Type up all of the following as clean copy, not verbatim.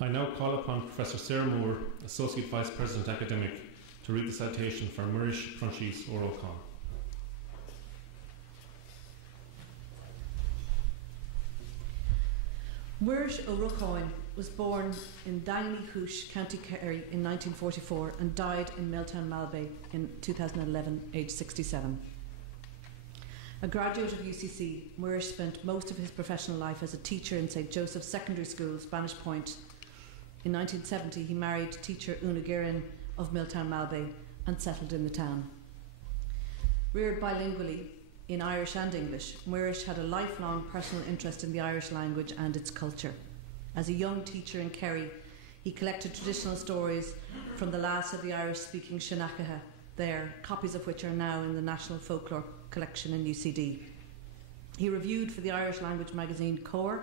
I now call upon Professor Sarah Moore, Associate Vice President Academic, to read the citation for Muiris Ó Rócháin. Muiris Ó Rócháin was born in Downey-Hoosh, County Kerry in 1944 and died in Milltown, Malbay in 2011, aged 67. A graduate of UCC, Muiris spent most of his professional life as a teacher in St. Joseph's Secondary School, Spanish Point. In 1970, he married teacher Una Guerin of Milltown, Malbay and settled in the town. Reared bilingually in Irish and English, Muiris had a lifelong personal interest in the Irish language and its culture. As a young teacher in Kerry, he collected traditional stories from the last of the Irish-speaking Shinakaha there, copies of which are now in the National Folklore Collection in UCD. He reviewed for the Irish language magazine Cóir,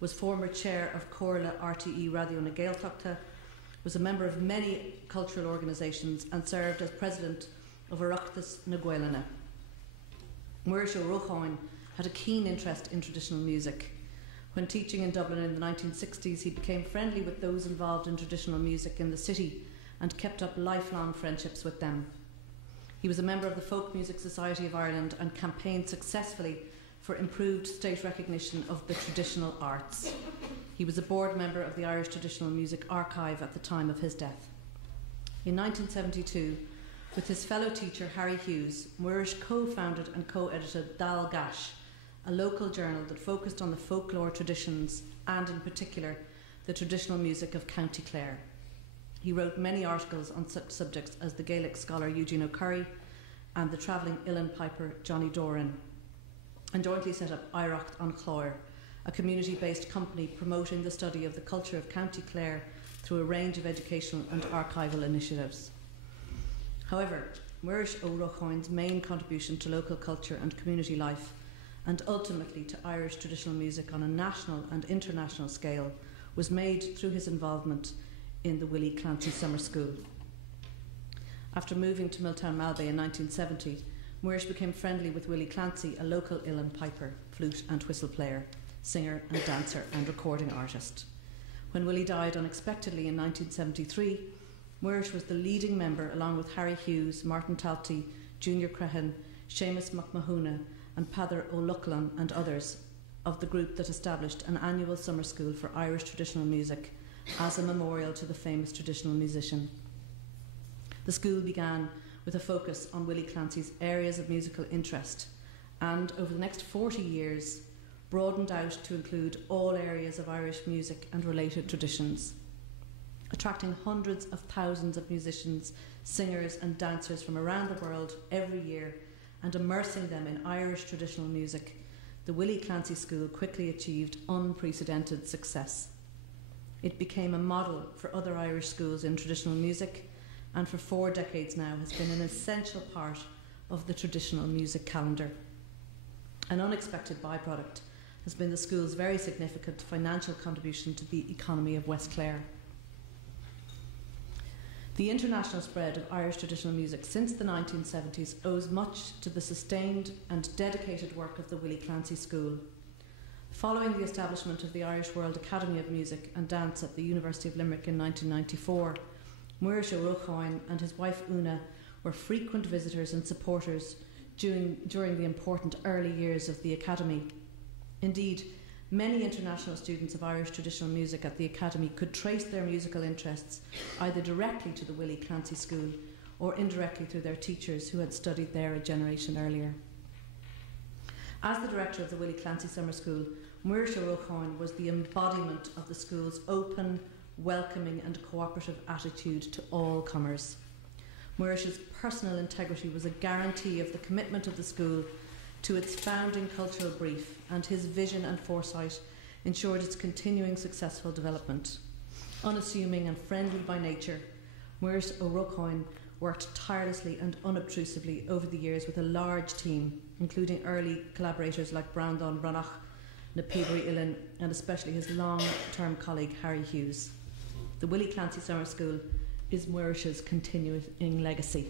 was former chair of Cóir RTE Radio na Gaeltachta, was a member of many cultural organisations and served as president of Oireachtas na Gaeltachta. Muiris Ó Rócháin had a keen interest in traditional music. When teaching in Dublin in the 1960s, he became friendly with those involved in traditional music in the city and kept up lifelong friendships with them. He was a member of the Folk Music Society of Ireland and campaigned successfully for improved state recognition of the traditional arts. He was a board member of the Irish Traditional Music Archive at the time of his death. In 1972, with his fellow teacher Harry Hughes, Muiris co-founded and co-edited Dal Gash, a local journal that focused on the folklore traditions and, in particular, the traditional music of County Clare. He wrote many articles on such subjects as the Gaelic scholar Eugene O'Curry and the travelling uilleann piper Johnny Doran, and jointly set up Oireacht an Chlóir, a community-based company promoting the study of the culture of County Clare through a range of educational and archival initiatives. However, Muiris Ó Rócháin's main contribution to local culture and community life, and ultimately to Irish traditional music on a national and international scale, was made through his involvement in the Willie Clancy Summer School. After moving to Milltown Malbay in 1970, Muiris became friendly with Willie Clancy, a local uilleann piper, flute and whistle player, singer and dancer and recording artist. When Willie died unexpectedly in 1973, Muiris was the leading member, along with Harry Hughes, Martin Talty, Junior Crehan, Seamus McMahuna and Peadar O'Loughlin and others, of the group that established an annual summer school for Irish traditional music as a memorial to the famous traditional musician. The school began with a focus on Willie Clancy's areas of musical interest and, over the next 40 years, broadened out to include all areas of Irish music and related traditions, attracting hundreds of thousands of musicians, singers and dancers from around the world every year and immersing them in Irish traditional music. The Willie Clancy School quickly achieved unprecedented success. It became a model for other Irish schools in traditional music and for 4 decades now has been an essential part of the traditional music calendar. An unexpected byproduct has been the school's very significant financial contribution to the economy of West Clare. The international spread of Irish traditional music since the 1970s owes much to the sustained and dedicated work of the Willie Clancy School. Following the establishment of the Irish World Academy of Music and Dance at the University of Limerick in 1994, Muiris Ó Rócháin and his wife Una were frequent visitors and supporters during the important early years of the Academy. Indeed, many international students of Irish traditional music at the Academy could trace their musical interests either directly to the Willie Clancy School or indirectly through their teachers who had studied there a generation earlier. As the director of the Willie Clancy Summer School, Muiris Ó Rócháin was the embodiment of the school's open, welcoming and cooperative attitude to all comers. Muiris's personal integrity was a guarantee of the commitment of the school to its founding cultural brief, and his vision and foresight ensured its continuing successful development. Unassuming and friendly by nature, Muiris Ó Rócháin worked tirelessly and unobtrusively over the years with a large team, including early collaborators like Brandon Brannach, na Peabody Uilleann, and especially his long-term colleague Harry Hughes. The Willie Clancy Summer School is Muiris's continuing legacy.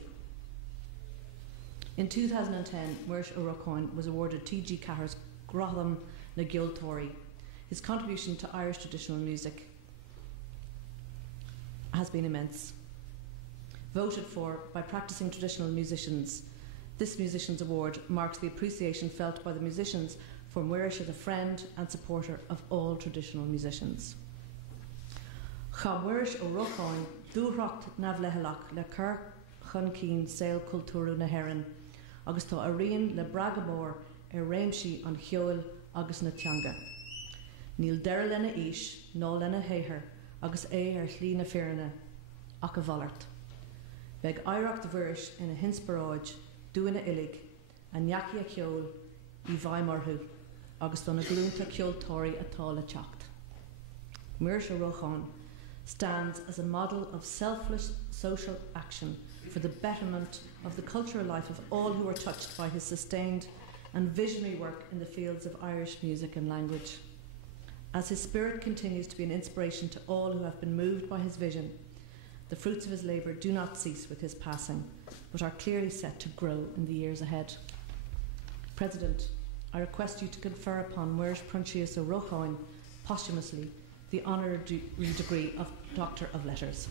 In 2010, Muiris Ó Rócháin was awarded T.G. Cahir's Grotham na Gaeltachta, his contribution to Irish traditional music. has been immense. Voted for by practising traditional musicians, this Musicians Award marks the appreciation felt by the musicians for Muiris as a friend and supporter of all traditional musicians. Cha Muiris Ó Rócháin dúthracht navlehalach le cur chun cín saol cultúrú na Héireann, agus tá a rion le bragamór réimsí an cheol agus na teanga. Níl deire lena ís, ná lena héither, agus é ar chlí na fearna, ach a bhallart. Beg aireacht de Muiris ina hinsparáid, dúna ilig, a neaci a ceol I bhaimorthú, agus donna glúnta ceoltóirí atá le teacht. Muiris Ó Rócháin stands as a model of selfless social action for the betterment of the cultural life of all who are touched by his sustained and visionary work in the fields of Irish music and language. As his spirit continues to be an inspiration to all who have been moved by his vision, the fruits of his labour do not cease with his passing, but are clearly set to grow in the years ahead. President, I request you to confer upon Muiris Ó Rócháin posthumously the honorary degree of Doctor of Letters.